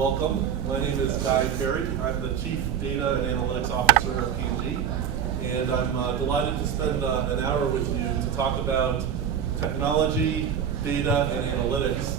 welcome. My name is Guy Peri. I'm the Chief Data and Analytics Officer at P&G, and I'm delighted to spend an hour with you to talk about technology, data, and analytics.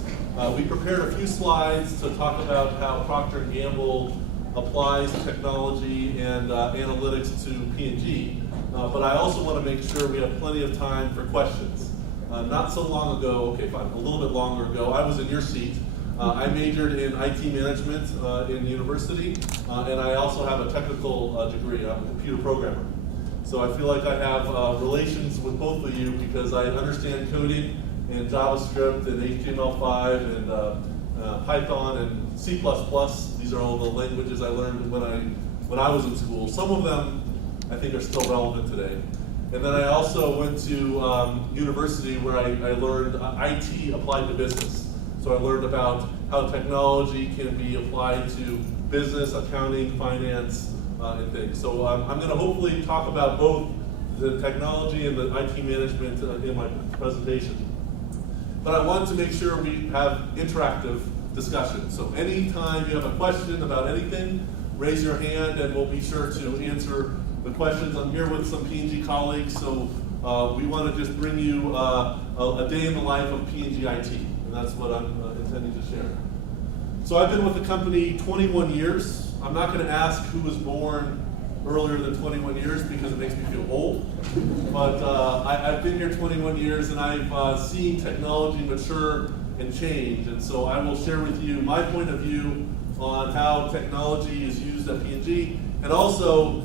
We prepared a few slides to talk about how Procter & Gamble applies technology and analytics to P&G, but I also want to make sure we have plenty of time for questions. Not so long ago, okay fine, a little bit longer ago, I was in your seat. I majored in IT management in university, and I also have a technical degree. I'm a computer programmer. So I feel like I have relations with both of you because I understand coding and JavaScript and HTML5 and Python and C++. These are all the languages I learned when I was in school. Some of them I think are still relevant today. And then I also went to university where I learned IT applied to business. So I learned about how technology can be applied to business, accounting, finance, and things. So I'm going to hopefully talk about both the technology and the IT management in my presentation. But I want to make sure we have interactive discussion. So anytime you have a question about anything, raise your hand and we'll be sure to answer the questions. I'm here with some P&G colleagues, so we want to just bring you a day in the life of P&G IT. That's what I'm intending to share. So I've been with the company 21 years. I'm not going to ask who was born earlier than 21 years because it makes me feel old. But I've been here 21 years and I've seen technology mature and change. And so I will share with you my point of view on how technology is used at P&G, and also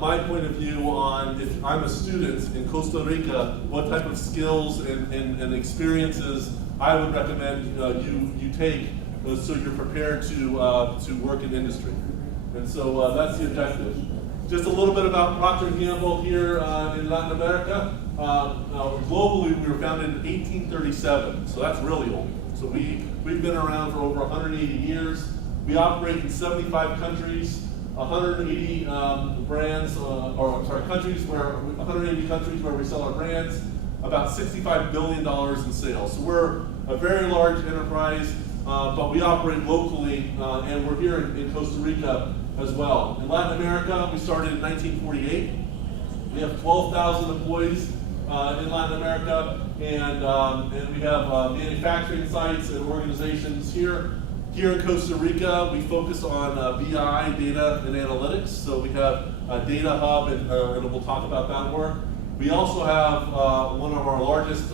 my point of view on, if I'm a student in Costa Rica, what type of skills and experiences I would recommend you take so you're prepared to work in industry. And so that's the objective. Just a little bit about Procter & Gamble here in Latin America. Globally, we were founded in 1837, so that's really old. So we've been around for over 180 years. We operate in 75 countries, 180 countries where we sell our brands. About $65 billion in sales. So we're a very large enterprise, but we operate locally, and we're here in Costa Rica as well. In Latin America, we started in 1948. We have 12,000 employees in Latin America, and we have manufacturing sites and organizations here. Here in Costa Rica, we focus on BI, data and analytics. So we have a data hub, and we'll talk about that more. We also have one of our largest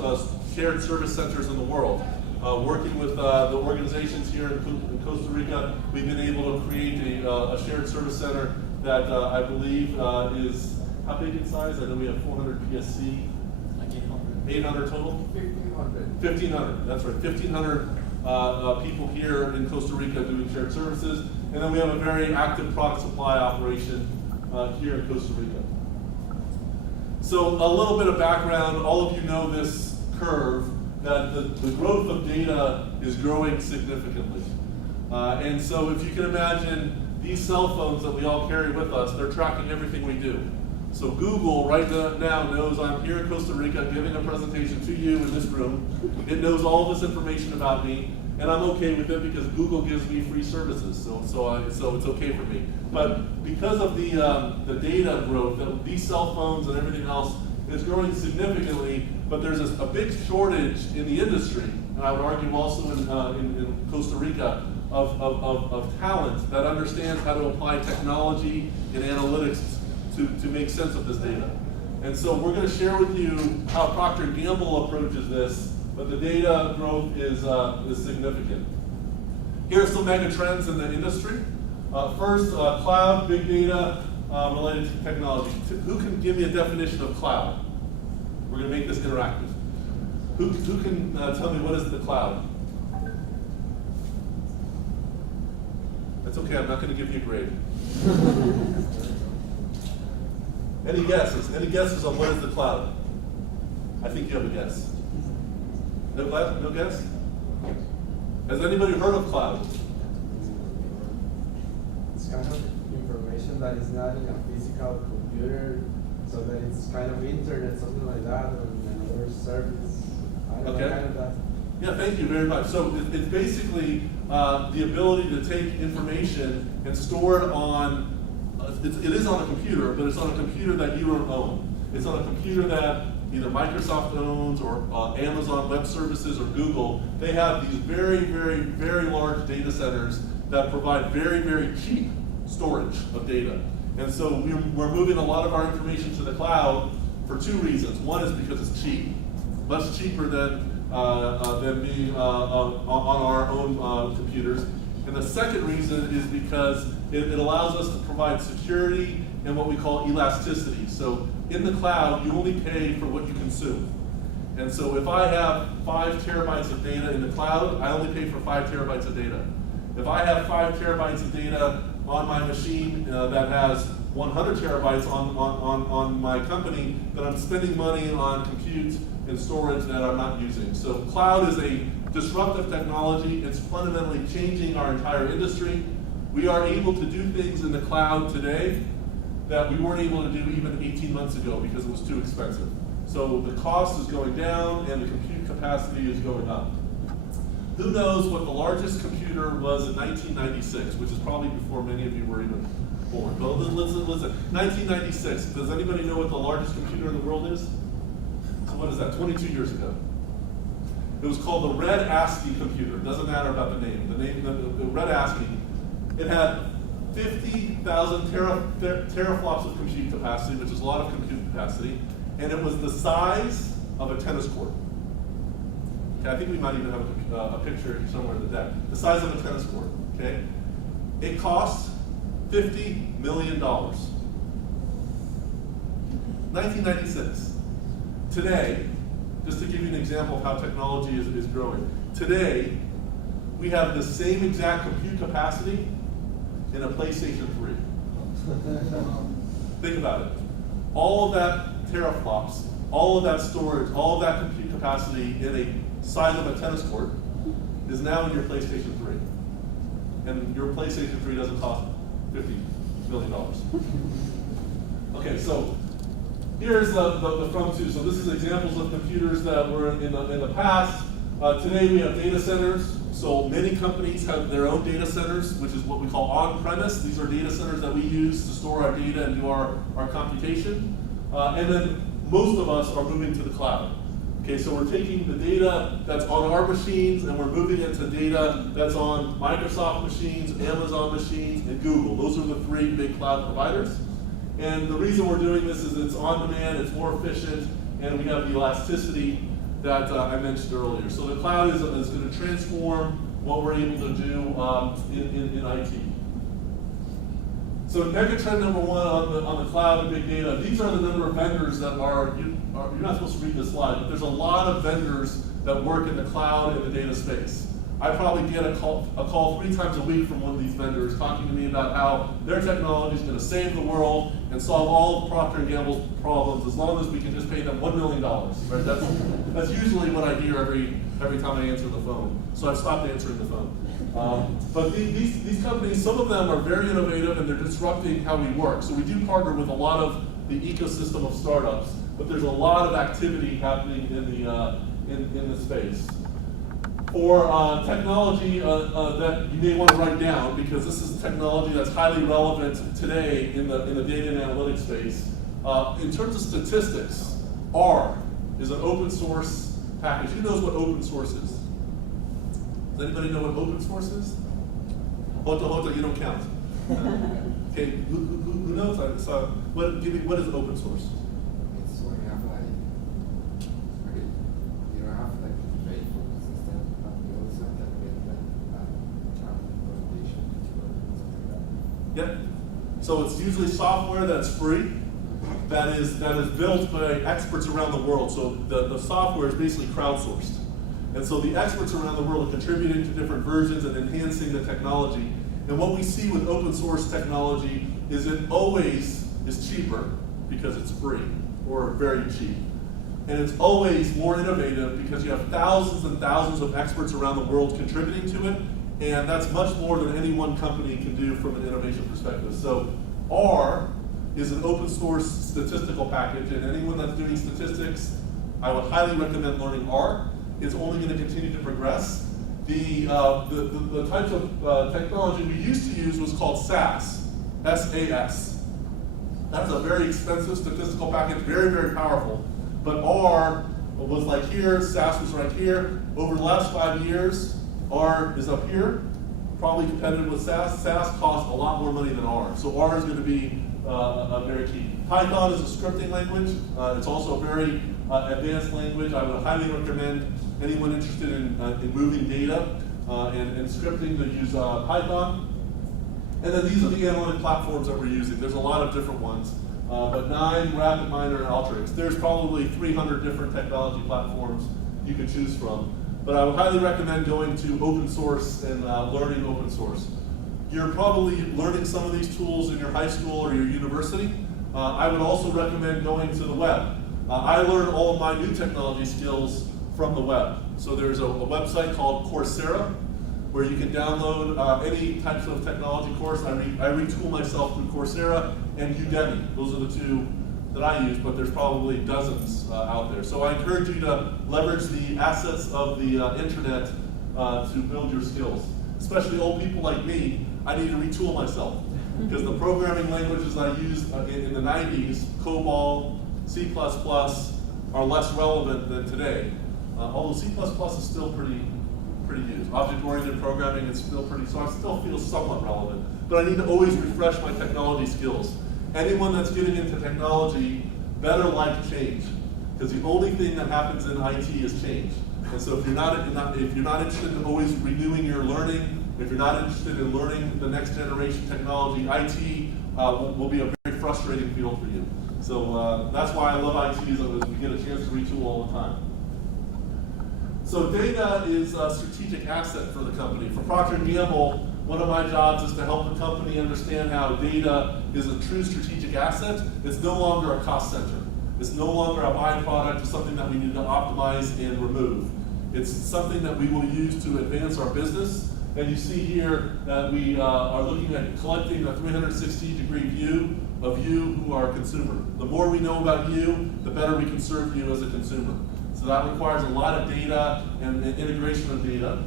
shared service centers in the world. Working with the organizations here in Costa Rica, we've been able to create a shared service center that I believe is, how big in size? I know we have 400 PSC. 800 total? 1,500. 1,500, that's right. 1,500 people here in Costa Rica doing shared services. And then we have a very active product supply operation here in Costa Rica. So a little bit of background, all of you know this curve, that the growth of data is growing significantly. And so if you can imagine these cell phones that we all carry with us, they're tracking everything we do. So Google right now knows I'm here in Costa Rica giving a presentation to you in this room. It knows all this information about me, and I'm okay with it because Google gives me free services, so it's okay for me. But because of the data growth, these cell phones and everything else is growing significantly, but there's a big shortage in the industry, and I would argue also in Costa Rica, of talent that understands how to apply technology and analytics to make sense of this data. And so we're going to share with you how Procter & Gamble approaches this, but the data growth is significant. Here are some mega trends in the industry. First, cloud, big data related to technology. Who can give me a definition of cloud? We're going to make this interactive. Who can tell me what is the cloud? That's okay, I'm not going to give you a grade. Any guesses? Any guesses on what is the cloud? I think you have a guess. No guess? Has anybody heard of cloud? It's kind of information that is not in a physical computer, so that it's kind of internet, something like that, or another service. I don't know, kind of that. Yeah, thank you very much. So it's basically the ability to take information and store it on, it is on a computer, but it's on a computer that you don't own. It's on a computer that either Microsoft owns or Amazon Web Services or Google. They have these very, very, very large data centers that provide very, very cheap storage of data. And so we're moving a lot of our information to the cloud for two reasons. One is because it's cheap, much cheaper than being on our own computers. And the second reason is because it allows us to provide security and what we call elasticity. So in the cloud, you only pay for what you consume. And so if I have 5 terabytes of data in the cloud, I only pay for 5 terabytes of data. If I have 5 terabytes of data on my machine that has 100 terabytes on my company, then I'm spending money on compute and storage that I'm not using. So cloud is a disruptive technology. It's fundamentally changing our entire industry. We are able to do things in the cloud today that we weren't able to do even 18 months ago because it was too expensive. So the cost is going down and the compute capacity is going up. Who knows what the largest computer was in 1996, which is probably before many of you were even born. But listen, 1996, does anybody know what the largest computer in the world is? So what is that, 22 years ago? It was called the Red ASCII computer. It doesn't matter about the name. The Red ASCII. It had 50,000 teraflops of compute capacity, which is a lot of compute capacity, and it was the size of a tennis court. Okay, I think we might even have a picture somewhere in the deck. The size of a tennis court, okay? It cost $50 million. 1996. Today, just to give you an example of how technology is growing, today, we have the same exact compute capacity in a PlayStation 3. Think about it. All of that teraflops, all of that storage, all of that compute capacity in a size of a tennis court is now in your PlayStation 3. And your PlayStation 3 doesn't cost $50 million. Okay, so here's the from to. So this is examples of computers that were in the past. Today we have data centers. So many companies have their own data centers, which is what we call on-premise. These are data centers that we use to store our data and do our computation. And then most of us are moving to the cloud. Okay, so we're taking the data that's on our machines and we're moving it to data that's on Microsoft machines, Amazon machines, and Google. Those are the 3 big cloud providers. And the reason we're doing this is it's on demand, it's more efficient, and we have the elasticity that I mentioned earlier. So the cloud is going to transform what we're able to do in IT. So megatrend number 1 on the cloud and big data, these are the number of vendors that you're not supposed to read this slide, but there's a lot of vendors that work in the cloud and the data space. I probably get a call 3 times a week from one of these vendors talking to me about how their technology is going to save the world and solve all of Procter & Gamble's problems as long as we can just pay them $1 million. Right? That's usually what I hear every time I answer the phone. So I've stopped answering the phone. But these companies, some of them are very innovative and they're disrupting how we work. So we do partner with a lot of the ecosystem of startups, but there's a lot of activity happening in the space. For technology that you may want to write down, because this is technology that's highly relevant today in the data and analytics space. In terms of statistics, R is an open source package. Who knows what open source is? Does anybody know what open source is? Hota, you don't count. Okay, who knows? What is open source? It's when you have like, you don't have like a faithful system, but you also have that with like validation, something like that. Yep. So it's usually software that's free, that is built by experts around the world. So the software is basically crowdsourced. And so the experts around the world are contributing to different versions and enhancing the technology. And what we see with open source technology is it always is cheaper because it's free or very cheap. And it's always more innovative because you have thousands and thousands of experts around the world contributing to it. And that's much more than any one company can do from an innovation perspective. So R is an open source statistical package, and anyone that's doing statistics, I would highly recommend learning R. It's only going to continue to progress. The types of technology we used to use was called SAS, S-A-S. That's a very expensive statistical package, very, very powerful. But R was like here, SAS was right here. Over the last 5 years, R is up here, probably competitive with SAS. SAS costs a lot more money than R, so R is going to be a very key. Python is a scripting language. It's also a very advanced language. I would highly recommend anyone interested in moving data and scripting to use Python. And then these are the analytic platforms that we're using. There's a lot of different ones, but 9, RapidMiner, and Alteryx. There's probably 300 different technology platforms you could choose from. But I would highly recommend going to open source and learning open source. You're probably learning some of these tools in your high school or your university. I would also recommend going to the web. I learned all of my new technology skills from the web. So there's a website called Coursera, where you can download any types of technology course. I retool myself through Coursera and Udemy. Those are the two that I use, but there's probably dozens out there. So I encourage you to leverage the assets of the internet to build your skills. Especially old people like me, I need to retool myself. Because the programming languages I used in the 90s, COBOL, C++, are less relevant than today. Although C++ is still pretty used. Object-oriented programming is still pretty, so I still feel somewhat relevant. But I need to always refresh my technology skills. Anyone that's getting into technology better like change, because the only thing that happens in IT is change. And so if you're not interested in always renewing your learning, if you're not interested in learning the next generation technology, IT will be a very frustrating field for you. So that's why I love IT, is that we get a chance to retool all the time. So data is a strategic asset for the company. For Procter & Gamble, one of my jobs is to help the company understand how data is a true strategic asset. It's no longer a cost center. It's no longer a byproduct of something that we need to optimize and remove. It's something that we will use to advance our business. And you see here that we are looking at collecting a 360-degree view of you who are a consumer. The more we know about you, the better we can serve you as a consumer. So that requires a lot of data and integration of data.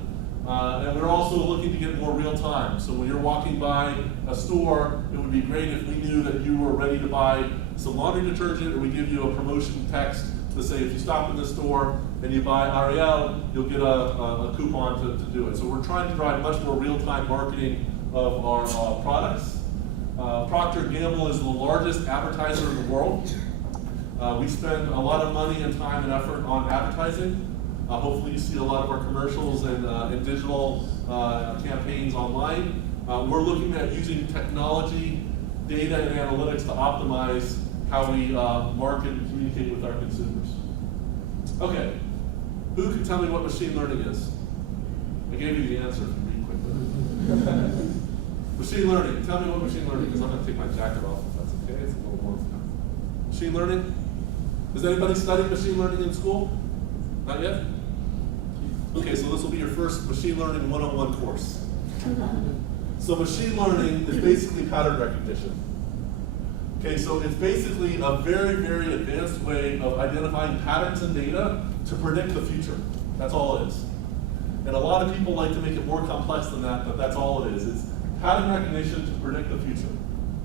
And we're also looking to get more real time. So when you're walking by a store, it would be great if we knew that you were ready to buy some laundry detergent, or we give you a promotion text to say if you stop in the store and you buy Ariel, you'll get a coupon to do it. So we're trying to drive much more real-time marketing of our products. Procter & Gamble is the largest advertiser in the world. We spend a lot of money and time and effort on advertising. Hopefully you see a lot of our commercials and digital campaigns online. We're looking at using technology, data, and analytics to optimize how we market and communicate with our consumers. Okay, who can tell me what machine learning is? I gave you the answer if you read quickly. Machine learning, tell me what machine learning is. I'm gonna take my jacket off if that's okay, it's a little warm. Machine learning? Does anybody study machine learning in school? Not yet? Okay, so this will be your first machine learning 101 course. So machine learning is basically pattern recognition. Okay, so it's basically a very, very advanced way of identifying patterns in data to predict the future. That's all it is. And a lot of people like to make it more complex than that, but that's all it is. It's pattern recognition to predict the future.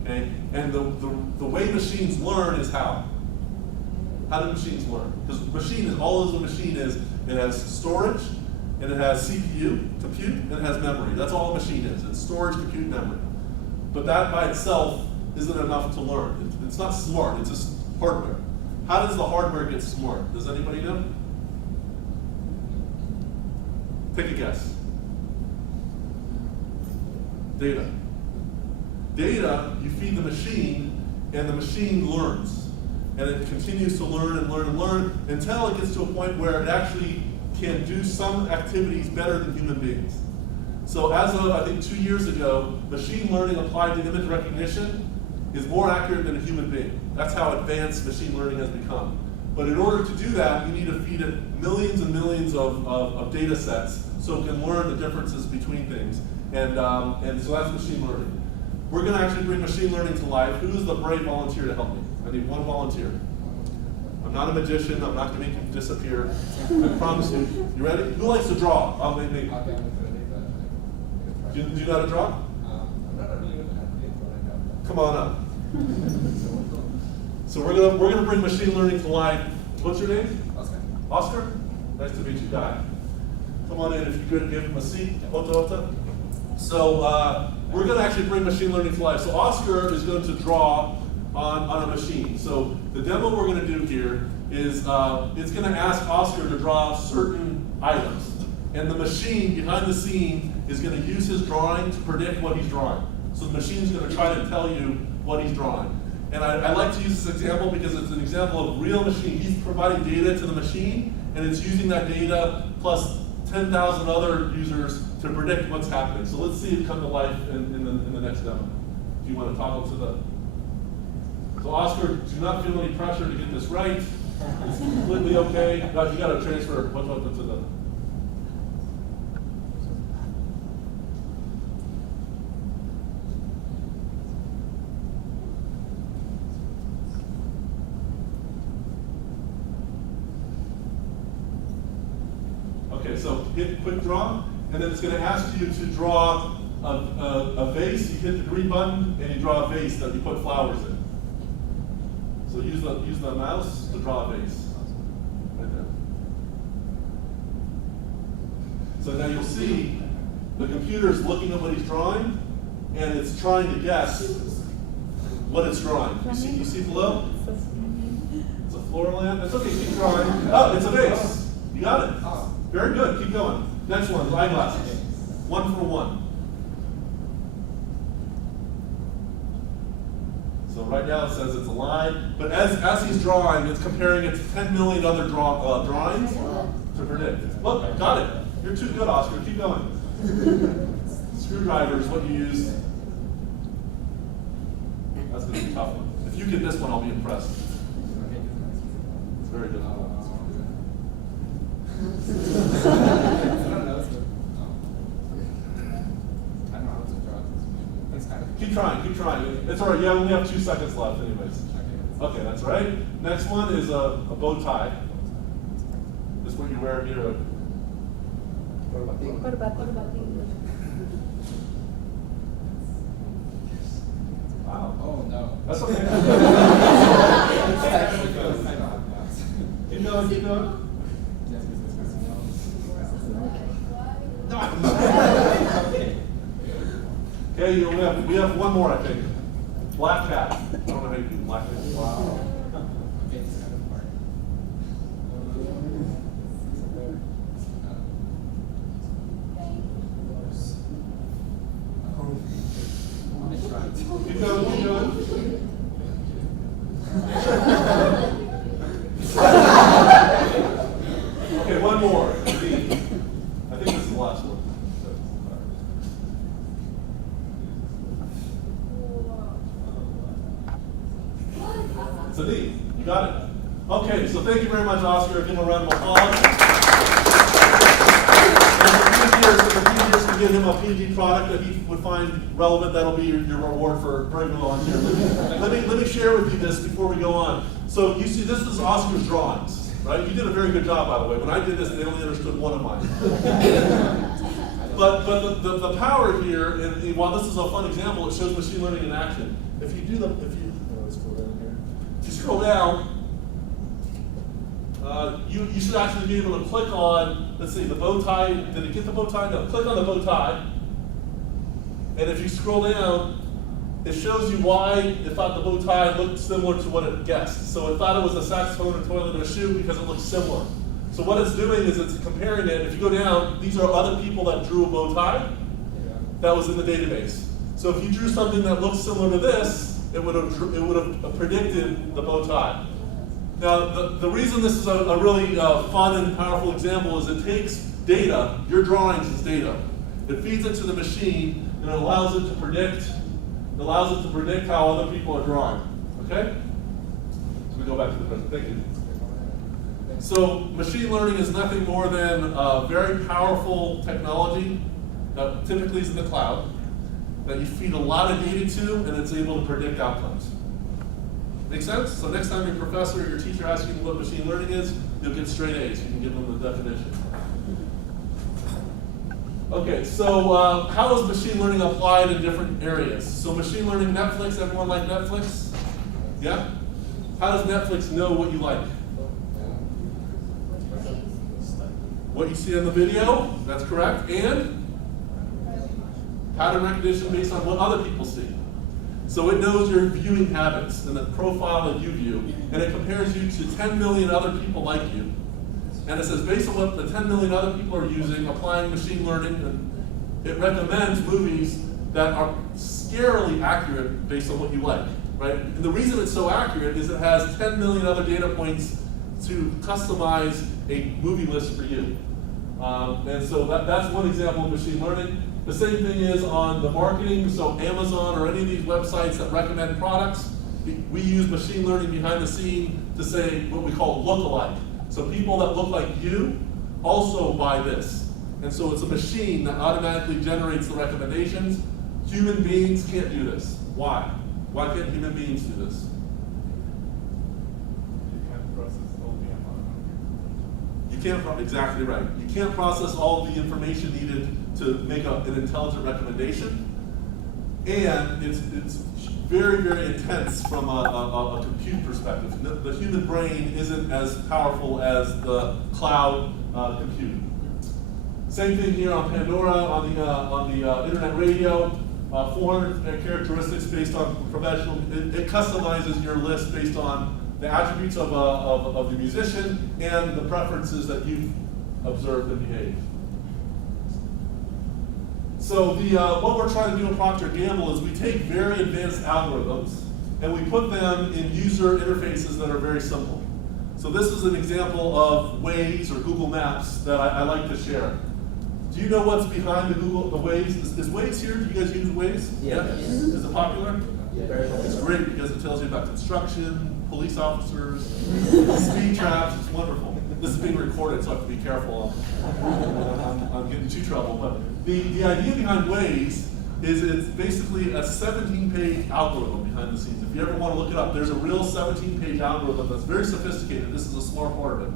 Okay? And the way machines learn is how? How do machines learn? Because machine is, all a machine is, it has storage, and it has CPU, compute, and it has memory. That's all a machine is. It's storage, compute, memory. But that by itself isn't enough to learn. It's not smart, it's just hardware. How does the hardware get smart? Does anybody know? Take a guess. Data. Data, you feed the machine, and the machine learns. And it continues to learn and learn and learn until it gets to a point where it actually can do some activities better than human beings. So as of, I think, 2 years ago, machine learning applied to image recognition is more accurate than a human being. That's how advanced machine learning has become. But in order to do that, you need to feed it millions and millions of data sets so it can learn the differences between things. And so that's machine learning. We're going to actually bring machine learning to life. Who is the brave volunteer to help me? I need one volunteer. I'm not a magician. I'm not going to make you disappear. I promise you. You ready? Who likes to draw? I'll make me. Okay, I'm ready, but I'm Do you know how to draw? I'm not a really good athlete, but I have that. Come on up. So we're gonna bring machine learning to life. What's your name? Oscar. Oscar? Nice to meet you, Guy. Come on in if you could give him a seat. Ota. So we're gonna actually bring machine learning to life. So Oscar is going to draw on a machine. So the demo we're gonna do here is it's gonna ask Oscar to draw certain items. And the machine behind the scene is gonna use his drawing to predict what he's drawing. So the machine's gonna try to tell you what he's drawing. And I like to use this example because it's an example of real machine. He's providing data to the machine, and it's using that data plus 10,000 other users to predict what's happening. So let's see it come to life in the next demo. Do you want to toggle to the... So Oscar, do not feel any pressure to get this right. It's completely okay. Guys, you got to transfer what's up to the... Okay, so hit quick draw, and then it's going to ask you to draw a vase. You hit the green button, and you draw a vase that you put flowers in. So use the mouse to draw a vase. Right there. So now you'll see the computer's looking at what he's drawing, and it's trying to guess what it's drawing. You see below? It's a floral lamp. That's okay, keep drawing. Oh, it's a vase. You got it. Very good, keep going. Next one, eyeglasses. 1 for 1. So right now it says it's a line, but as he's drawing, it's comparing it to 10 million other drawings to predict. Look, got it. You're too good, Oscar, keep going. Screwdriver is what you use. That's gonna be a tough one. If you get this one, I'll be impressed. It's very difficult. Keep trying. It's all right. You only have 2 seconds left, anyways. Okay, that's right. Next one is a bow tie. This is what you wear here. Wow. Oh no. That's okay. Keep going. Okay, we have one more, I think. Black cat. I don't know how you do black cat. Wow. Keep going. Okay, one more. I think this is the last one. It's a D. You got it. Okay, so thank you very much, Oscar. Give him a round of applause. And if the PGers can give him a PG product that he would find relevant, that'll be your reward for very good volunteer. Let me share with you this before we go on. So you see, this is Oscar's drawings, right? You did a very good job, by the way. When I did this, they only understood one of mine. But the power here, and while this is a fun example, it shows machine learning in action. If you scroll down, you should actually be able to click on, let's see, the bow tie. Did it get the bow tie? No, click on the bow tie. And if you scroll down, it shows you why it thought the bow tie looked similar to what it guessed. So it thought it was a saxophone, a toilet, and a shoe because it looked similar. So what it's doing is it's comparing it. If you go down, these are other people that drew a bow tie that was in the database. So if you drew something that looks similar to this, it would have predicted the bow tie. Now, the reason this is a really fun and powerful example is it takes data, your drawings is data. It feeds it to the machine, and it allows it to predict how other people are drawing. Okay? So we go back to the present. Thank you. So machine learning is nothing more than a very powerful technology that typically is in the cloud, that you feed a lot of data to, and it's able to predict outcomes. Make sense? So next time your professor or your teacher asks you what machine learning is, you'll get straight A's. You can give them the definition. Okay, so how is machine learning applied in different areas? So machine learning, Netflix, everyone like Netflix? Yeah? How does Netflix know what you like? What you see on the video, that's correct. And pattern recognition based on what other people see. So it knows your viewing habits and the profile that you view, and it compares you to 10 million other people like you. And it says, based on what the 10 million other people are using, applying machine learning, and it recommends movies that are scarily accurate based on what you like, right? And the reason it's so accurate is it has 10 million other data points to customize a movie list for you. And so that's one example of machine learning. The same thing is on the marketing, so Amazon or any of these websites that recommend products, we use machine learning behind the scene to say what we call look-alike. So people that look like you also buy this. And so it's a machine that automatically generates the recommendations. Human beings can't do this. Why? Why can't human beings do this? You can't, exactly right. You can't process all of the information needed to make an intelligent recommendation. And it's very, very intense from a compute perspective. The human brain isn't as powerful as the cloud compute. Same thing here on Pandora, on the internet radio. 400 characteristics based on professional. It customizes your list based on the attributes of the musician and the preferences that you've observed and behaved. So what we're trying to do in Procter & Gamble is we take very advanced algorithms and we put them in user interfaces that are very simple. So this is an example of Waze or Google Maps that I like to share. Do you know what's behind the Waze? Is Waze here? Do you guys use Waze? Yeah. Is it popular? Yeah, very popular. It's great because it tells you about construction, police officers, speed traps. It's wonderful. This is being recorded, so I have to be careful. I'm getting into trouble. But the idea behind Waze is it's basically a 17-page algorithm behind the scenes. If you ever want to look it up, there's a real 17-page algorithm that's very sophisticated. This is a small part of it.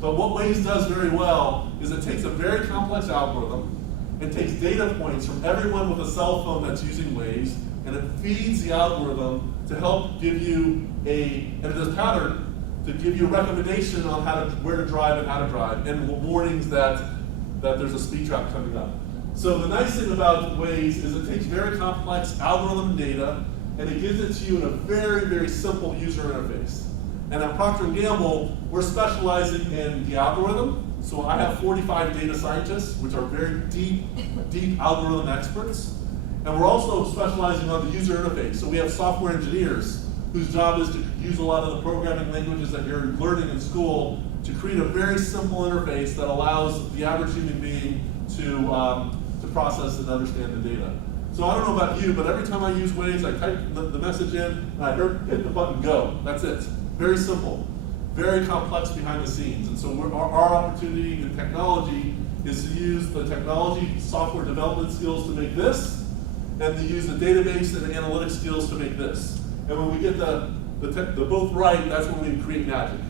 But what Waze does very well is it takes a very complex algorithm and takes data points from everyone with a cell phone that's using Waze, and it feeds the algorithm to help give you and it does pattern to give you a recommendation on where to drive and how to drive, and warnings that there's a speed trap coming up. So the nice thing about Waze is it takes very complex algorithm data and it gives it to you in a very, very simple user interface. And at Procter & Gamble, we're specializing in the algorithm. So I have 45 data scientists, which are very deep algorithm experts. And we're also specializing on the user interface. So we have software engineers whose job is to use a lot of the programming languages that you're learning in school to create a very simple interface that allows the average human being to process and understand the data. So I don't know about you, but every time I use Waze, I type the message in, and I hit the button go. That's it. Very simple, very complex behind the scenes. And so our opportunity in technology is to use the technology, software development skills to make this, and to use the database and the analytics skills to make this. And when we get the both right, that's when we create magic,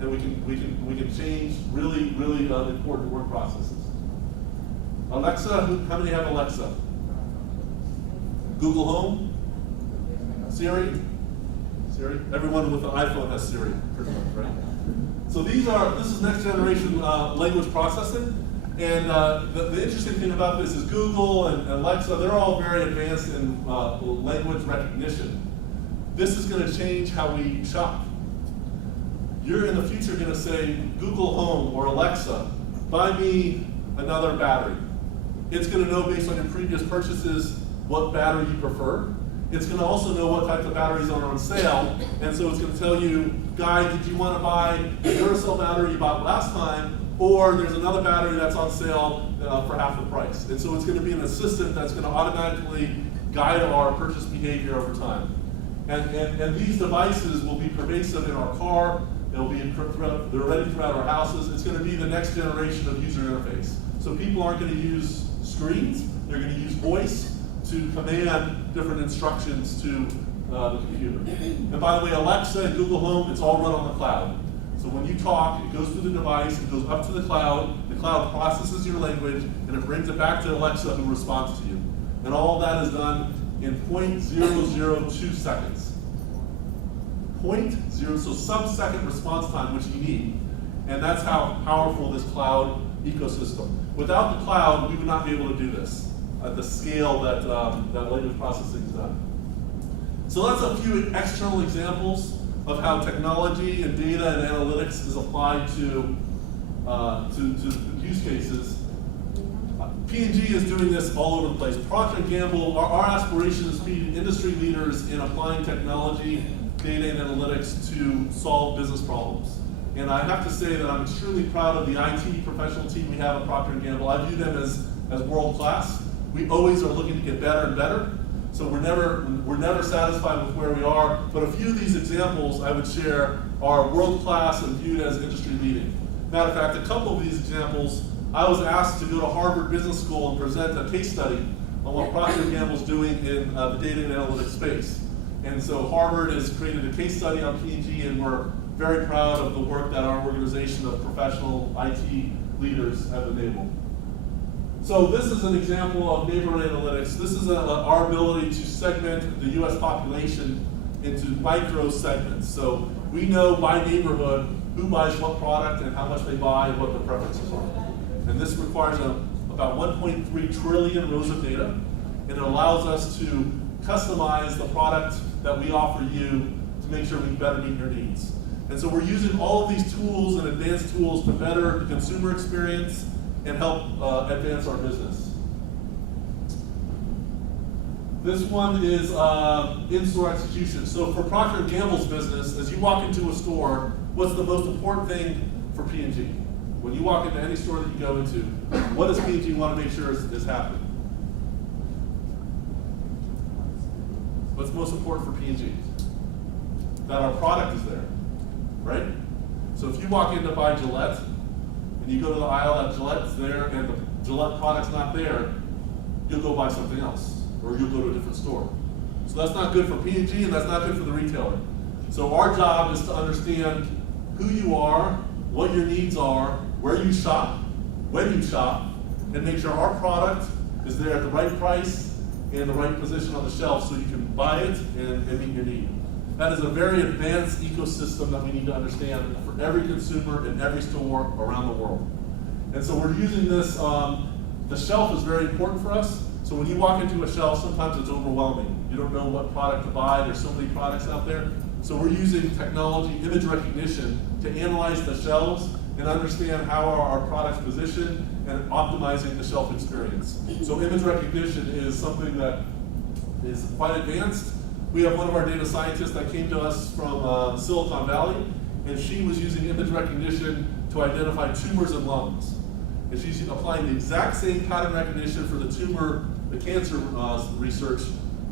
and we can change really, really important work processes. Alexa, how many have Alexa? Google Home? Siri? Siri? Everyone with an iPhone has Siri, pretty much, right? So this is next generation language processing. And the interesting thing about this is Google and Alexa, they're all very advanced in language recognition. This is going to change how we shop. You're in the future going to say, Google Home or Alexa, buy me another battery. It's going to know based on your previous purchases what battery you prefer. It's going to also know what types of batteries are on sale, and so it's going to tell you, Guy, did you want to buy the Duracell battery you bought last time, or there's another battery that's on sale for half the price. And so it's going to be an assistant that's going to automatically guide our purchase behavior over time. And these devices will be pervasive in our car. They're already throughout our houses. It's going to be the next generation of user interface. So people aren't going to use screens. They're going to use voice to command different instructions to the computer. And by the way, Alexa and Google Home, it's all run on the cloud. So when you talk, it goes through the device, it goes up to the cloud processes your language, and it brings it back to Alexa, who responds to you. And all that is done in 0.002 seconds. So sub-second response time, which you need. And that's how powerful this cloud ecosystem. Without the cloud, we would not be able to do this at the scale that, that language processing is done. So that's a few external examples of how technology and data and analytics is applied to use cases. P&G is doing this all over the place. Procter & Gamble, our aspiration is to be industry leaders in applying technology, data, and analytics to solve business problems. And I have to say that I'm extremely proud of the IT professional team we have at Procter & Gamble. I view them as world class. We always are looking to get better and better. So we're never satisfied with where we are. But a few of these examples I would share are world class and viewed as industry leading. Matter of fact, a couple of these examples, I was asked to go to Harvard Business School and present a case study on what Procter & Gamble's doing in the data and analytics space. And so Harvard has created a case study on P&G, and we're very proud of the work that our organization of professional IT leaders have enabled. So this is an example of neighborhood analytics. This is our ability to segment the US population into micro segments. So we know by neighborhood who buys what product and how much they buy and what their preferences are. And this requires about 1.3 trillion rows of data, and it allows us to customize the product that we offer you to make sure we better meet your needs. And so we're using all of these tools and advanced tools to better the consumer experience and help advance our business. This one is in-store execution. So for Procter & Gamble's business, as you walk into a store, what's the most important thing for P&G? When you walk into any store that you go into, what does P&G want to make sure is happening? What's most important for P&G? That our product is there, right? So if you walk in to buy Gillette, and you go to the aisle that Gillette's there, and the Gillette product's not there, you'll go buy something else, or you'll go to a different store. So that's not good for P&G, and that's not good for the retailer. So our job is to understand who you are, what your needs are, where you shop, when you shop, and make sure our product is there at the right price and the right position on the shelf so you can buy it and meet your need. That is a very advanced ecosystem that we need to understand for every consumer in every store around the world. And so we're using this, the shelf is very important for us. So when you walk into a shelf, sometimes it's overwhelming. You don't know what product to buy, there's so many products out there. So we're using technology, image recognition, to analyze the shelves and understand how are our products positioned and optimizing the shelf experience. So image recognition is something that is quite advanced. We have one of our data scientists that came to us from Silicon Valley, and she was using image recognition to identify tumors in lungs. And she's applying the exact same pattern recognition for the cancer research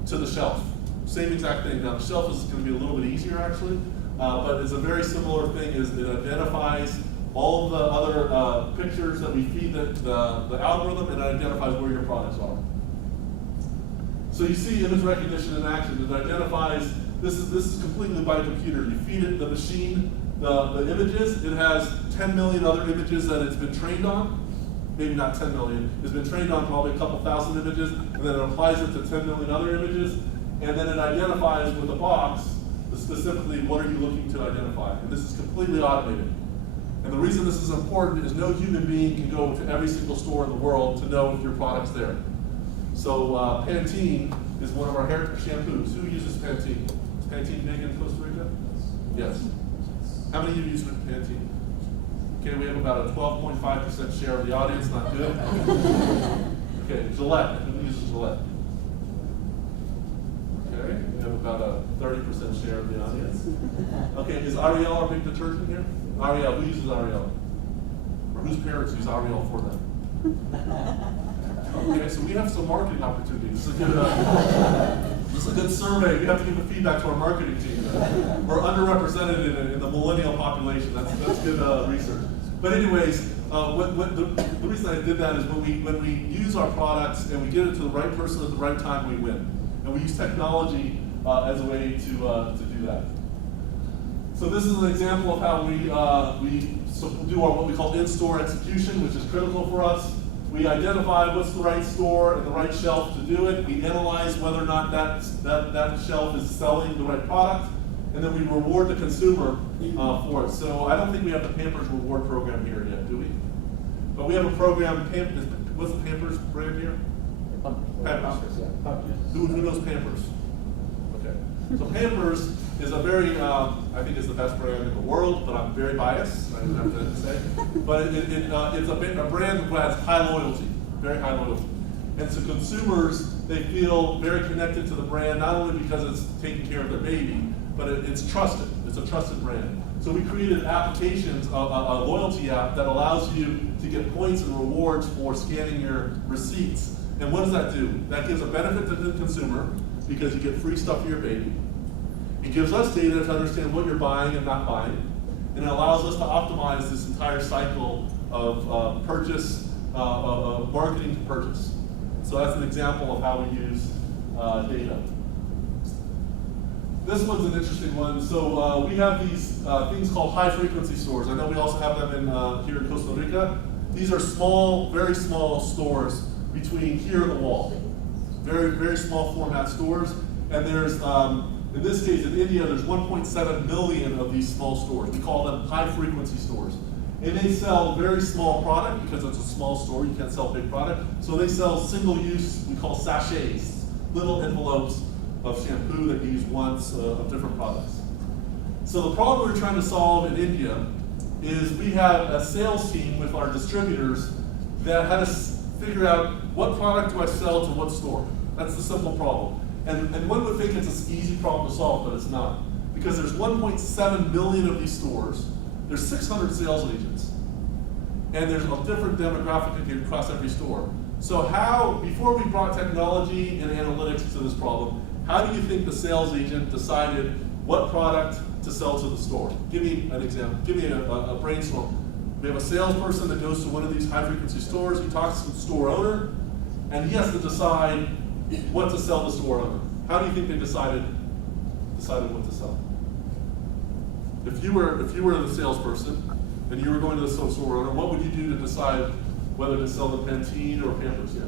to the shelf. Same exact thing. Now the shelf is going to be a little bit easier actually, but it's a very similar thing. Is it identifies all of the other pictures that we feed the algorithm, and it identifies where your products are. So you see image recognition in action. It identifies, this is completely by computer. You feed it the machine, the images. It has 10 million other images that it's been trained on. Maybe not 10 million. It's been trained on probably a couple thousand images, and then it applies it to 10 million other images, and then it identifies with a box specifically what are you looking to identify. And this is completely automated. And the reason this is important is no human being can go to every single store in the world to know if your product's there. So Pantene is one of our hair shampoos. Who uses Pantene? Is Pantene big in Costa Rica? Yes. How many of you use Pantene? Okay, we have about a 12.5% share of the audience, not good. Okay, Gillette, who uses Gillette? Okay, we have about a 30% share of the audience. Okay, is Ariel our big detergent here? Ariel, who uses Ariel? Or whose parents use Ariel for them? Okay, so we have some marketing opportunities. This is a good survey. We have to give the feedback to our marketing team. We're underrepresented in the millennial population. That's good research. But anyways, the reason I did that is when we use our products and we get it to the right person at the right time, we win. And we use technology as a way to do that. So this is an example of how we do what we call in-store execution, which is critical for us. We identify what's the right store and the right shelf to do it. We analyze whether or not that shelf is selling the right product, and then we reward the consumer for it. So I don't think we have the Pampers reward program here yet, do we? But we have a program. What's the Pampers brand here? Pampers. Who knows Pampers? Okay. So Pampers is a very, I think it's the best brand in the world, but I'm very biased, I have to say. But it's a brand that has high loyalty, very high loyalty. And so consumers, they feel very connected to the brand, not only because it's taking care of their baby, but it's trusted. It's a trusted brand. So we created applications, a loyalty app that allows you to get points and rewards for scanning your receipts. And what does that do? That gives a benefit to the consumer because you get free stuff for your baby. It gives us data to understand what you're buying and not buying. And it allows us to optimize this entire cycle of purchase, of marketing to purchase. So that's an example of how we use data. This one's an interesting one. So we have these things called high-frequency stores. I know we also have them in here in Costa Rica. These are small, very small stores between here and the wall. Very, very small format stores. And there's, in this case, in India, there's 1.7 million of these small stores. We call them high-frequency stores. And they sell very small product because it's a small store, you can't sell big product. So they sell single-use, we call sachets, little envelopes of shampoo that you use once of different products. So the problem we're trying to solve in India is we have a sales team with our distributors that had to figure out what product do I sell to what store. That's the simple problem. And one would think it's an easy problem to solve, but it's not. Because there's 1.7 million of these stores, there's 600 sales agents, and there's a different demographic across every store. So how, before we brought technology and analytics to this problem, how do you think the sales agent decided what product to sell to the store? Give me an example, give me a brainstorm. We have a salesperson that goes to one of these high-frequency stores, he talks to the store owner, and he has to decide what to sell the store owner. How do you think they decided what to sell? If you were the salesperson and you were going to the store owner, what would you do to decide whether to sell the Pantene or Pampers? Yeah.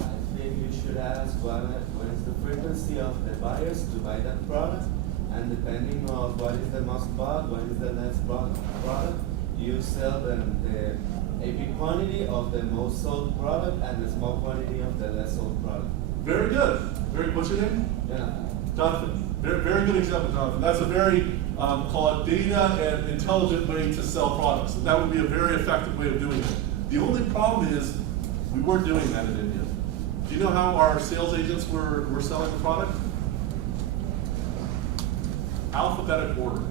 I think you should ask what is the frequency of the buyers to buy that product, and depending on what is the most bought, what is the next product, you sell them a big quantity of the most sold product and a small quantity of the less sold product. Very good. What's your name? Yeah. Jonathan. Very good example, Jonathan. That's a very, call it data and intelligent way to sell products. That would be a very effective way of doing it. The only problem is we weren't doing that in India. Do you know how our sales agents were selling the product? Alphabetic order.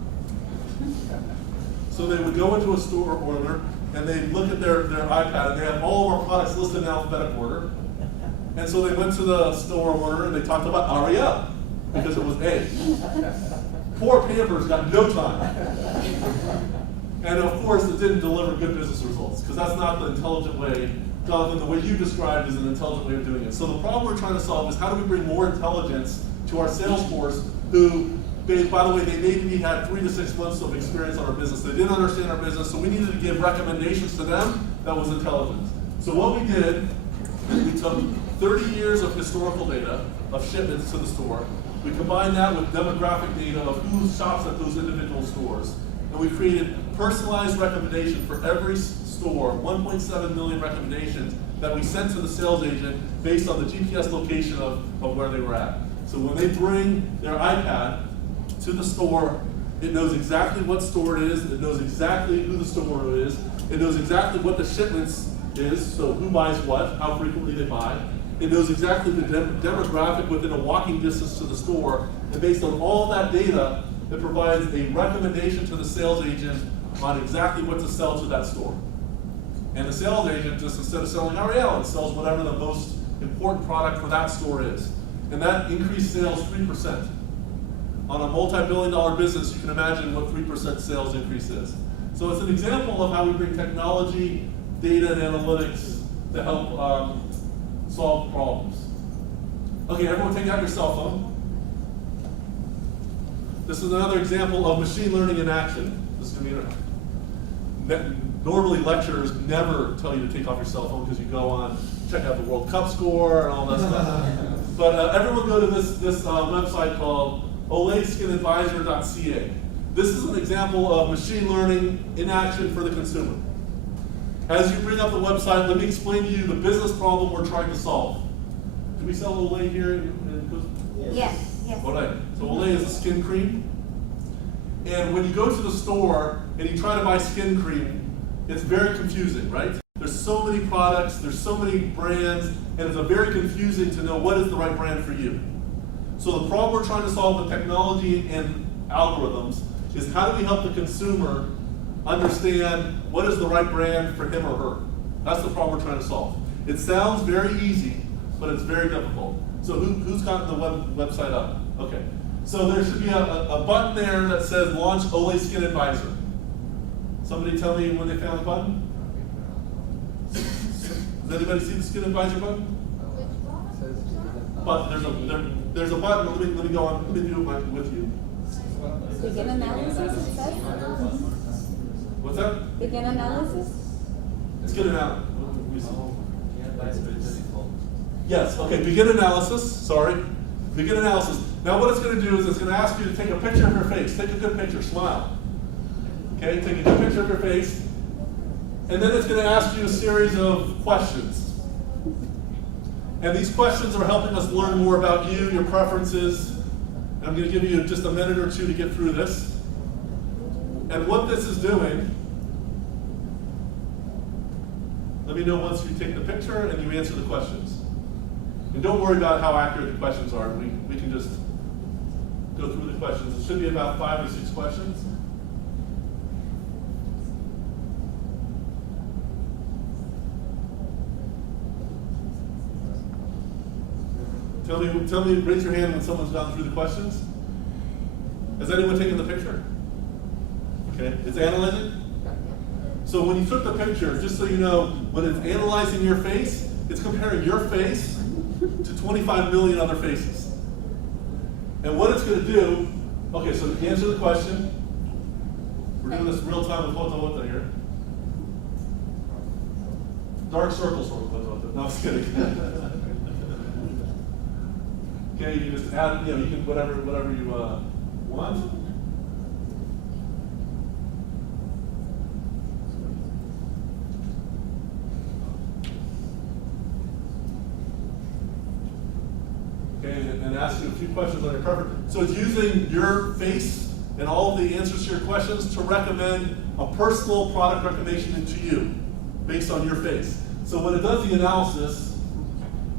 So they would go into a store owner and they'd look at their iPad and they had all of our products listed in alphabetic order. And so they went to the store owner and they talked about Ariel because it was A. Poor Pampers got no time. And of course it didn't deliver good business results because that's not the intelligent way. Jonathan, the way you described is an intelligent way of doing it. So the problem we're trying to solve is how do we bring more intelligence to our sales force who, by the way, they maybe had 3 to 6 months of experience on our business. They didn't understand our business, so we needed to give recommendations to them that was intelligent. So what we did is we took 30 years of historical data of shipments to the store. We combined that with demographic data of who shops at those individual stores. And we created personalized recommendations for every store, 1.7 million recommendations that we sent to the sales agent based on the GPS location of where they were at. So when they bring their iPad to the store, it knows exactly what store it is, it knows exactly who the store owner is, it knows exactly what the shipments is, so who buys what, how frequently they buy. It knows exactly the demographic within a walking distance to the store, and based on all that data, it provides a recommendation to the sales agent on exactly what to sell to that store. And the sales agent, just instead of selling Ariel, it sells whatever the most important product for that store is. And that increased sales 3%. On a multi-billion-dollar business, you can imagine what 3% sales increase is. So it's an example of how we bring technology, data, and analytics to help solve problems. Okay, everyone take out your cell phone. This is another example of machine learning in action. This is going to be normally lecturers never tell you to take off your cell phone because you go on, check out the World Cup score and all that stuff. But everyone go to this website called oleskinadvisor.ca. This is an example of machine learning in action for the consumer. As you bring up the website, let me explain to you the business problem we're trying to solve. Do we sell Olay here in Costa Rica? Yes. Yes. Olay. So Olay is a skin cream. And when you go to the store and you try to buy skin cream, it's very confusing, right? There's so many products, there's so many brands, and it's very confusing to know what is the right brand for you. So the problem we're trying to solve with technology and algorithms is how do we help the consumer understand what is the right brand for him or her? That's the problem we're trying to solve. It sounds very easy, but it's very difficult. So who's got the website up? Okay. So there should be a button there that says Launch Olay Skin Advisor. Somebody tell me when they found the button? Does anybody see the Skin Advisor button? But there's a button. Let me go on. Let me do it with you. Begin analysis, it says? What's that? Begin analysis? Skin analysis. Yes. Okay. Begin analysis. Sorry. Begin analysis. Now what it's going to do is it's going to ask you to take a picture of your face. Take a good picture. Smile. Okay, take a good picture of your face. And then it's going to ask you a series of questions. And these questions are helping us learn more about you, your preferences. And I'm going to give you just a minute or two to get through this. And what this is doing, let me know once you take the picture and you answer the questions. And don't worry about how accurate the questions are. We can just go through the questions. It should be about 5 or 6 questions. Tell me, raise your hand when someone's gone through the questions. Has anyone taken the picture? Okay, it's analyzing? So when you took the picture, just so you know, when it's analyzing your face, it's comparing your face to 25 million other faces. And what it's going to do, okay, so to answer the question, we're doing this real time with Hota here. Dark circles for Hota. No, I'm just kidding. Okay, you can just add, you can whatever you want. Okay, and ask you a few questions on your preference. So it's using your face and all of the answers to your questions to recommend a personal product recommendation to you based on your face. So when it does the analysis,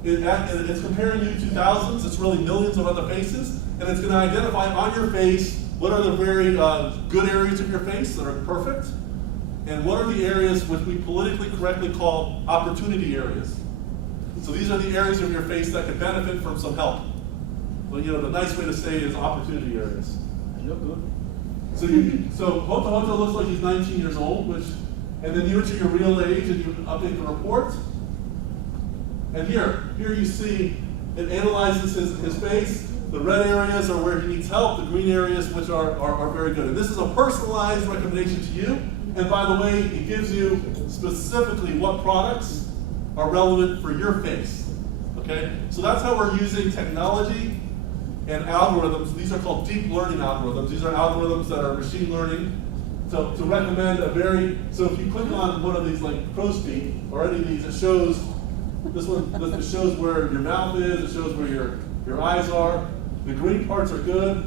it's comparing you to thousands, it's really millions of other faces, and it's going to identify on your face what are the very good areas of your face that are perfect, and what are the areas which we politically correctly call opportunity areas. So these are the areas of your face that could benefit from some help. Well, the nice way to say it is opportunity areas. I look good. So Hota looks like he's 19 years old, and then you enter your real age and you update the report. And here you see it analyzes his face. The red areas are where he needs help, the green areas which are very good. And this is a personalized recommendation to you. And by the way, it gives you specifically what products are relevant for your face. Okay? So that's how we're using technology and algorithms. These are called deep learning algorithms. These are algorithms that are machine learning to recommend so if you click on one of these like crow's feet or any of these, it shows it shows where your mouth is, it shows where your eyes are. The green parts are good.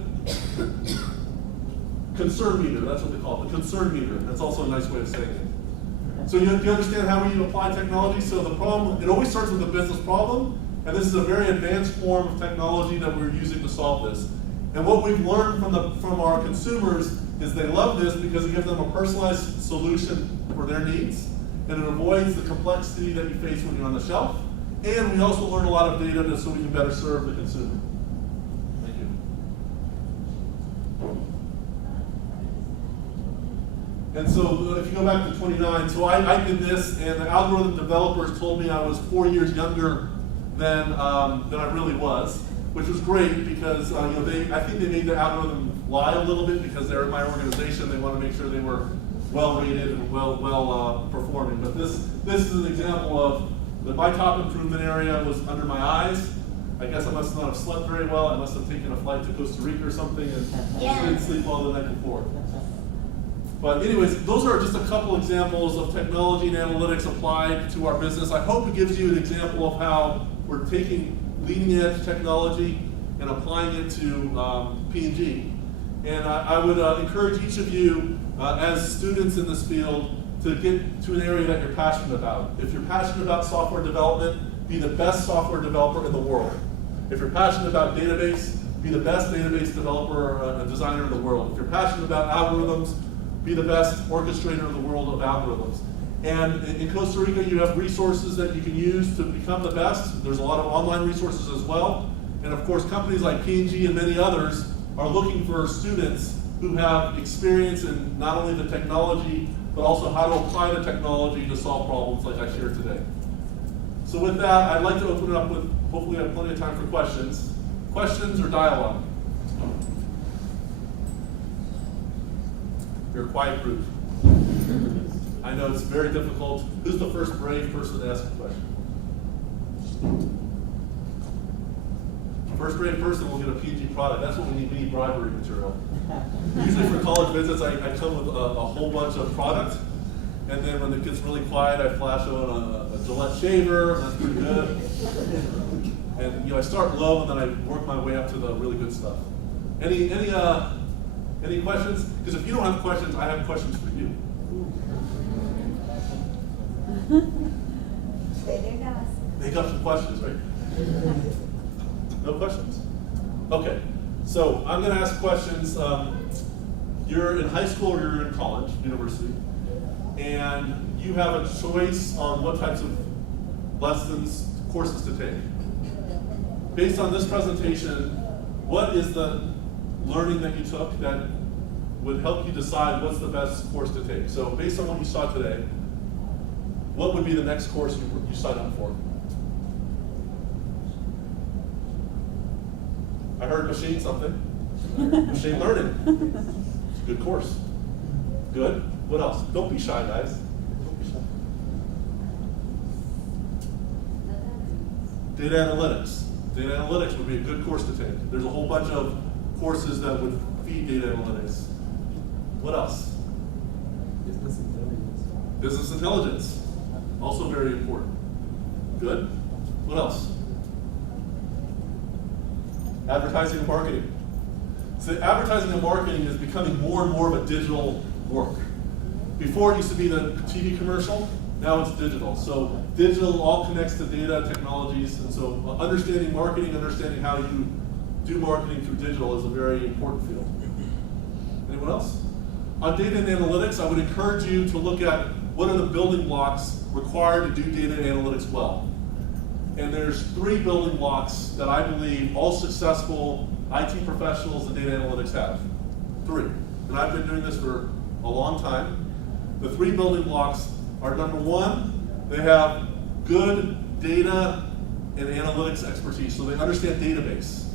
Concern meter, that's what they call it, the concern meter. That's also a nice way of saying it. So you understand how we apply technology? So the problem, it always starts with a business problem, and this is a very advanced form of technology that we're using to solve this. And what we've learned from our consumers is they love this because it gives them a personalized solution for their needs, and it avoids the complexity that you face when you're on the shelf. And we also learn a lot of data so we can better serve the consumer. Thank you. And so if you go back to 29, so I did this, and the algorithm developers told me I was 4 years younger than I really was. which was great because I think they made the algorithm lie a little bit because they're in my organization. They want to make sure they were well rated and well performing. But this is an example of that my top improvement area was under my eyes. I guess I must not have slept very well. I must have taken a flight to Costa Rica or something and didn't sleep well the night before. But anyways, those are just a couple examples of technology and analytics applied to our business. I hope it gives you an example of how we're taking leading edge technology and applying it to P&G. And I would encourage each of you as students in this field to get to an area that you're passionate about. If you're passionate about software development, be the best software developer in the world. If you're passionate about database, be the best database developer and designer in the world. If you're passionate about algorithms, be the best orchestrator in the world of algorithms. And in Costa Rica, you have resources that you can use to become the best. There's a lot of online resources as well. And of course, companies like P&G and many others are looking for students who have experience in not only the technology, but also how to apply the technology to solve problems like I shared today. So with that, I'd like to open it up with, hopefully I have plenty of time for questions. Questions or dialogue? You're a quiet group. I know it's very difficult. Who's the first brave person to ask a question? First brave person will get a P&G product. That's what we need. We need bribery material. Usually for college visits, I come with a whole bunch of product. And then when it gets really quiet, I flash on a Gillette shaver. That's pretty good. And I start low and then I work my way up to the really good stuff. Any questions? Because if you don't have questions, I have questions for you. Make up some questions, right? No questions? Okay. So I'm going to ask questions. You're in high school or you're in college, university, and you have a choice on what types of lessons, courses to take. Based on this presentation, what is the learning that you took that would help you decide what's the best course to take? So based on what you saw today, what would be the next course you sign up for? I heard machine something. Machine learning. It's a good course. Good. What else? Don't be shy, guys. Don't be shy. Data analytics. Data analytics would be a good course to take. There's a whole bunch of courses that would feed data analytics. What else? Business intelligence. Business intelligence. Also very important. Good. What else? Advertising and marketing. So advertising and marketing is becoming more and more of a digital work. Before it used to be the TV commercial, now it's digital. So digital all connects to data, technologies, and so understanding marketing, understanding how you do marketing through digital is a very important field. Anyone else? On data and analytics, I would encourage you to look at what are the building blocks required to do data and analytics well. And there's 3 building blocks that I believe all successful IT professionals in data analytics have. 3. And I've been doing this for a long time. The 3 building blocks are, number 1, they have good data and analytics expertise, so they understand database.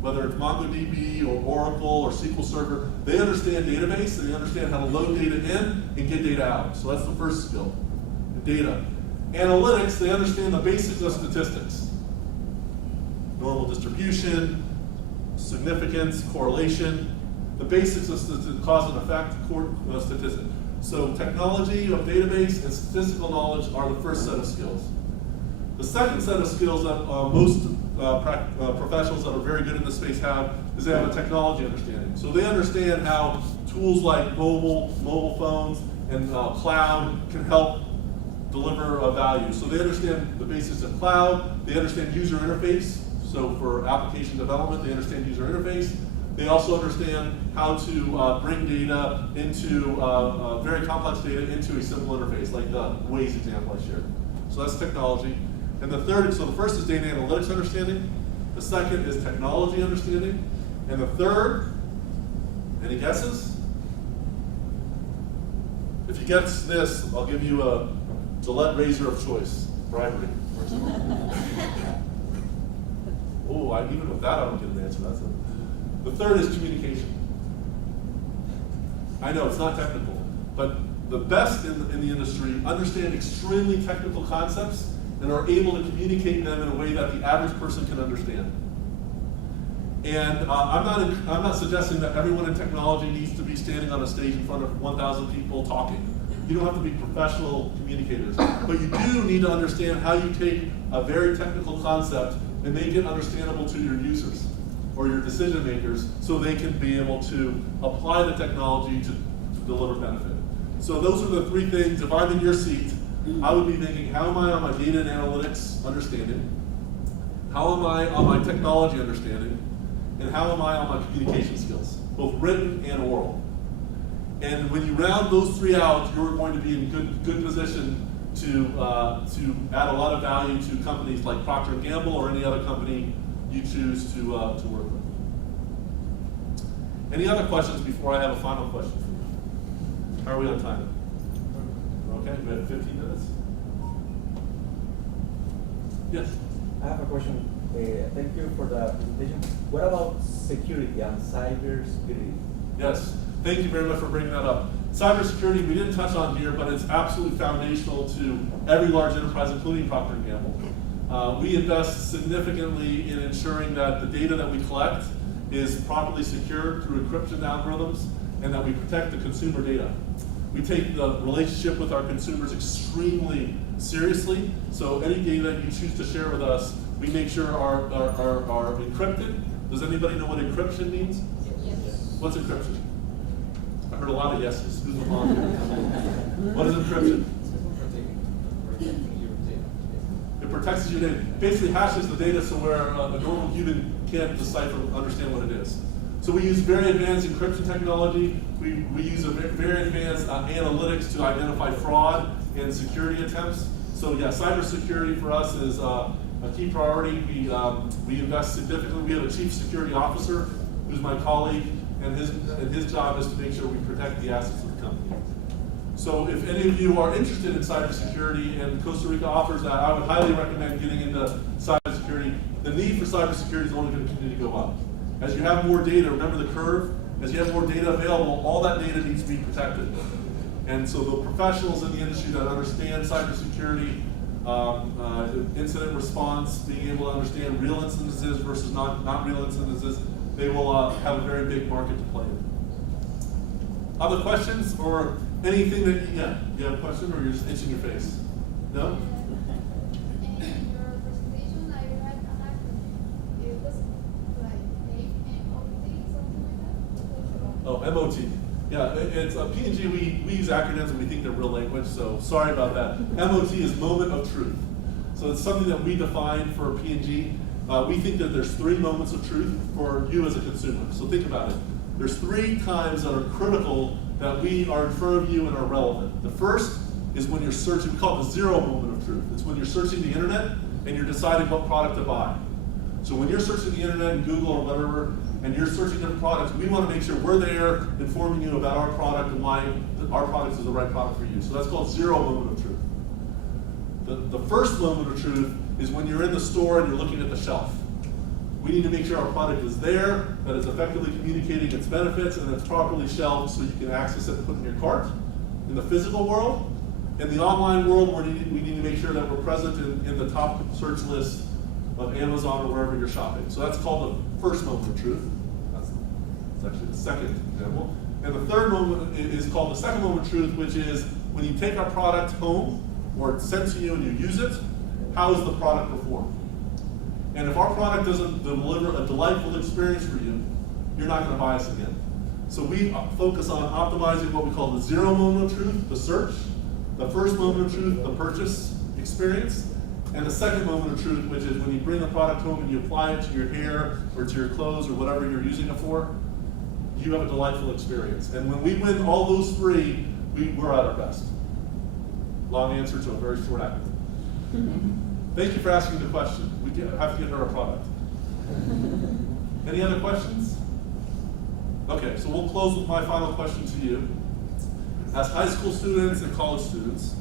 Whether it's MongoDB or Oracle or SQL Server, they understand database and they understand how to load data in and get data out. So that's the first skill, data. Analytics, they understand the basics of statistics. Normal distribution, significance, correlation, the basics of cause and effect statistics. So technology of database and statistical knowledge are the first set of skills. The second set of skills that most professionals that are very good in this space have is they have a technology understanding. So they understand how tools like mobile phones and cloud can help deliver a value. So they understand the basics of cloud, they understand user interface. So for application development, they understand user interface. They also understand how to bring data into, very complex data into a simple interface, like the Waze example I shared. So that's technology. And the third, so the first is data analytics understanding. The second is technology understanding. And the third, any guesses? If you guess this, I'll give you a Gillette razor of choice, bribery. Oh, even with that, I don't get an answer. The third is communication. I know it's not technical, but the best in the industry understand extremely technical concepts and are able to communicate them in a way that the average person can understand. And I'm not suggesting that everyone in technology needs to be standing on a stage in front of 1,000 people talking. You don't have to be professional communicators, but you do need to understand how you take a very technical concept and make it understandable to your users or your decision makers so they can be able to apply the technology to deliver benefit. So those are the three things. If I'm in your seat, I would be thinking, how am I on my data and analytics understanding? How am I on my technology understanding? And how am I on my communication skills, both written and oral? And when you round those three out, you're going to be in good position to add a lot of value to companies like Procter & Gamble or any other company you choose to work with. Any other questions before I have a final question for you? How are we on time? Okay, we have 15 minutes. Yes? I have a question. Thank you for the presentation. What about security and cybersecurity? Yes, thank you very much for bringing that up. Cybersecurity, we didn't touch on here, but it's absolutely foundational to every large enterprise, including Procter & Gamble. We invest significantly in ensuring that the data that we collect is properly secured through encryption algorithms and that we protect the consumer data. We take the relationship with our consumers extremely seriously, so any data you choose to share with us, we make sure are encrypted. Does anybody know what encryption means? Yes. What's encryption? I heard a lot of yeses. Who's the volunteer? What is encryption? It protects your data. Basically hashes the data so where a normal human can't decipher, understand what it is. So we use very advanced encryption technology. We use a very advanced analytics to identify fraud and security attempts. So yeah, cybersecurity for us is a key priority. We invest significantly. We have a chief security officer who's my colleague, and his job is to make sure we protect the assets of the company. So if any of you are interested in cybersecurity and Costa Rica offers that, I would highly recommend getting into cybersecurity. The need for cybersecurity is only going to continue to go up. As you have more data, remember the curve, as you have more data available, all that data needs to be protected. And so the professionals in the industry that understand cybersecurity, incident response, being able to understand real instances versus not real instances, they will have a very big market to play in. Other questions or anything that, you have a question or you're just itching your face? No? In your presentation, I read an acronym. It was like MOT, something like that. Oh, MOT. Yeah, it's P&G, we use acronyms and we think they're real language, so sorry about that. MOT is moment of truth. So it's something that we define for P&G. We think that there's 3 moments of truth for you as a consumer. So think about it. There's 3 times that are critical that we are in front of you and are relevant. The first is when you're searching, we call it the 0 moment of truth. It's when you're searching the internet and you're deciding what product to buy. So when you're searching the internet and Google or whatever, and you're searching different products, we want to make sure we're there informing you about our product and why our product is the right product for you. So that's called 0 moment of truth. The first moment of truth is when you're in the store and you're looking at the shelf. We need to make sure our product is there, that it's effectively communicating its benefits, and it's properly shelved so you can access it and put it in your cart. In the physical world, in the online world, we need to make sure that we're present in the top search list of Amazon or wherever you're shopping. So that's called the first moment of truth. That's actually the second example. And the third moment is called the second moment of truth, which is when you take our product home or it's sent to you and you use it, how does the product perform? And if our product doesn't deliver a delightful experience for you, you're not going to buy us again. So we focus on optimizing what we call the 0 moment of truth, the search, the first moment of truth, the purchase experience, and the second moment of truth, which is when you bring the product home and you apply it to your hair or to your clothes or whatever you're using it for, you have a delightful experience. And when we win all those 3, we're at our best. Long answer to a very short acronym. Thank you for asking the question. We have to get her a product. Any other questions? Okay, so we'll close with my final question to you. As high school students and college students,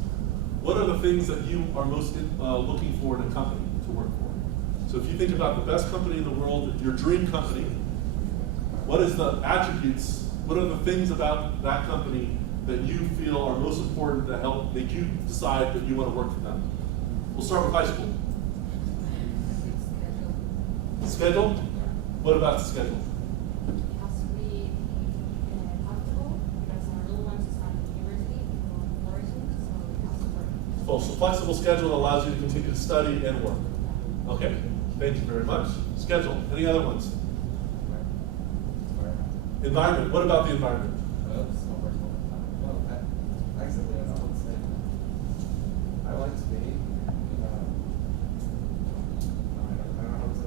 what are the things that you are most looking for in a company to work for? So if you think about the best company in the world, your dream company, what is the attributes, what are the things about that company that you feel are most important to help make you decide that you want to work for them? We'll start with high school. Schedule? What about the schedule? It has to be comfortable because I really want to start at university before flourishing, so it has to work. Well, so flexible schedule allows you to continue to study and work. Okay, thank you very much. Schedule. Any other ones? Environment. What about the environment? Well, it's not personal. Well, actually, I would say I like to be in a, I don't know how to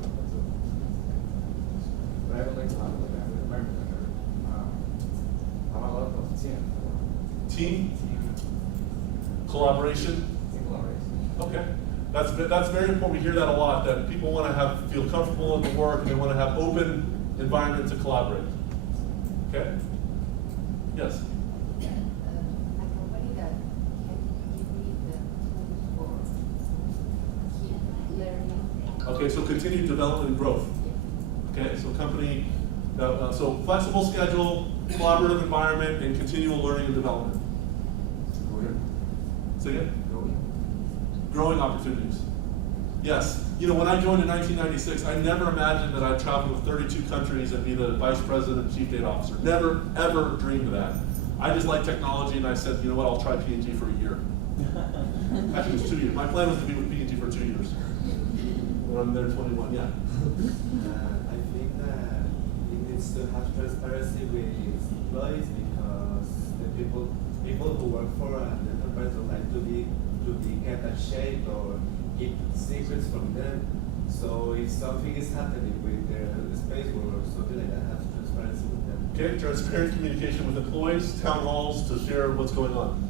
but I would like to have like an environment where have a lot of Team? Collaboration? team collaboration. Okay. That's very important. We hear that a lot, that people want to feel comfortable in the work and they want to have open environment to collaborate. Okay? Yes? A company that can give me the tools for keep learning. Okay, so continued development and growth. Okay, so company, so flexible schedule, collaborative environment, and continual learning and development. Say again? Growing opportunities. Yes. You know, when I joined in 1996, I never imagined that I'd travel to 32 countries and be the vice president and chief data officer. Never, ever dreamed of that. I just like technology, and I said, you know what, I'll try P&G for a year. Actually, it was 2 years. My plan was to be with P&G for 2 years. When I'm there 21, yeah. I think that it needs to have transparency with its employees because the people who work for an enterprise don't like to be kept at shade or keep secrets from them. So if something is happening with their space work or something like that, have transparency with them. Okay, transparent communication with employees, town halls to share what's going on.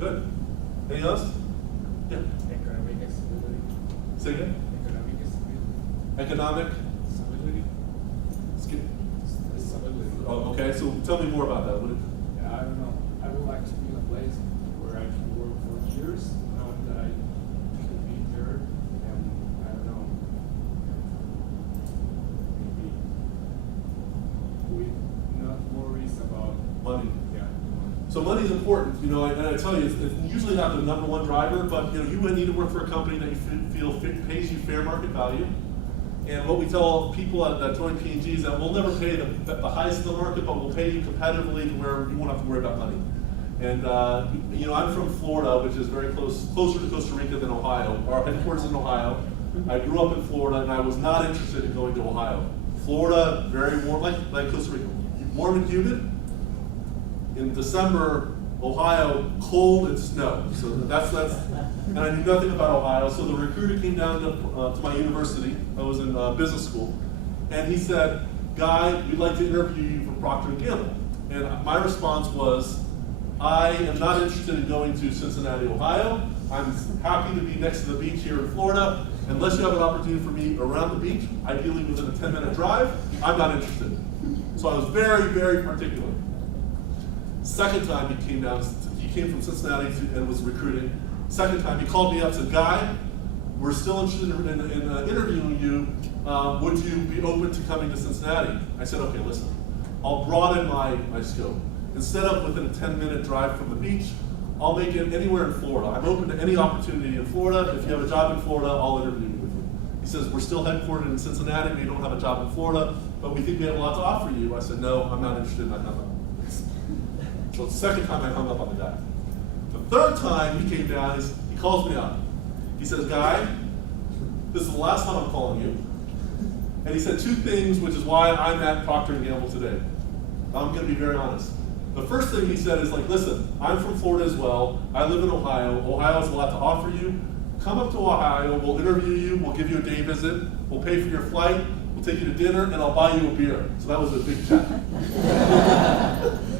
Good. Anything else? Yeah. Economic stability. Say again? Economic stability. Economic. Stability. Skip. Stability. Oh, okay, so tell me more about that. Yeah, I don't know. I would like to be in a place where I can work for years, knowing that I can be there, and I don't know, maybe with not worries about Money. yeah. So money is important, you know, and I tell you, it's usually not the number one driver, but you know, you would need to work for a company that you feel pays you fair market value. And what we tell people that join P&G is that we'll never pay the highest in the market, but we'll pay you competitively to where you won't have to worry about money. And you know, I'm from Florida, which is very closer to Costa Rica than Ohio. Our headquarters is in Ohio. I grew up in Florida, and I was not interested in going to Ohio. Florida, very warm, like Costa Rica, warm and humid. In December, Ohio, cold and snow. So that's, and I knew nothing about Ohio. So the recruiter came down to my university. I was in business school, and he said, "Guy, we'd like to interview you for Procter & Gamble." And my response was, I am not interested in going to Cincinnati, Ohio. I'm happy to be next to the beach here in Florida. Unless you have an opportunity for me around the beach, ideally within a 10-minute drive, I'm not interested. So I was very, very particular. Second time he came down, he came from Cincinnati and was recruiting. Second time he called me up and said, "Guy, we're still interested in interviewing you. Would you be open to coming to Cincinnati?" I said, "Okay, listen, I'll broaden my scope. Instead of within a 10-minute drive from the beach, I'll make it anywhere in Florida. I'm open to any opportunity in Florida. If you have a job in Florida, I'll interview you with you." He says, "We're still headquartered in Cincinnati. We don't have a job in Florida, but we think we have a lot to offer you." I said, "No, I'm not interested." And I hung up. So the second time I hung up on the guy. The third time he came down, he calls me up. He says, "Guy, this is the last time I'm calling you." And he said two things, which is why I'm at Procter & Gamble today. I'm going to be very honest. The first thing he said is like, "Listen, I'm from Florida as well. I live in Ohio. Ohio has a lot to offer you. Come up to Ohio. We'll interview you. We'll give you a day visit. We'll pay for your flight. We'll take you to dinner, and I'll buy you a beer." So that was a big check.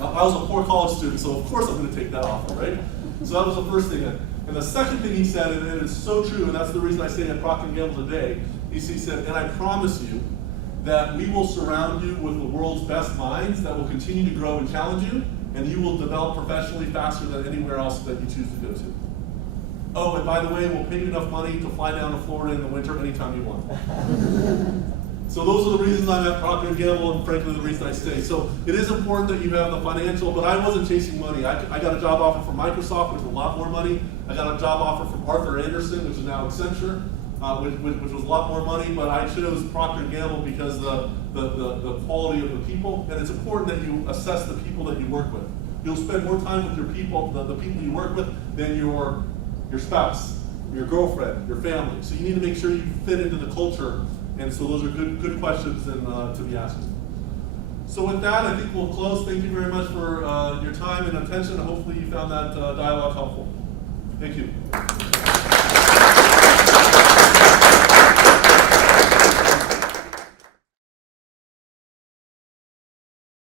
I was a poor college student, so of course I'm going to take that offer, right? So that was the first thing. And the second thing he said, and it is so true, and that's the reason I stay at Procter & Gamble today, he said, "And I promise you that we will surround you with the world's best minds that will continue to grow and challenge you, and you will develop professionally faster than anywhere else that you choose to go to." Oh, and by the way, we'll pay you enough money to fly down to Florida in the winter anytime you want. So those are the reasons I'm at Procter & Gamble, and frankly the reason I stay. So it is important that you have the financial, but I wasn't chasing money. I got a job offer from Microsoft, which was a lot more money. I got a job offer from Arthur Andersen, which is now Accenture, which was a lot more money, but I chose Procter & Gamble because the quality of the people, and it's important that you assess the people that you work with. You'll spend more time with your people, the people you work with, than your spouse, your girlfriend, your family. So you need to make sure you fit into the culture. And so those are good questions to be asking. So with that, I think we'll close. Thank you very much for your time and attention. Hopefully you found that dialogue helpful. Thank you.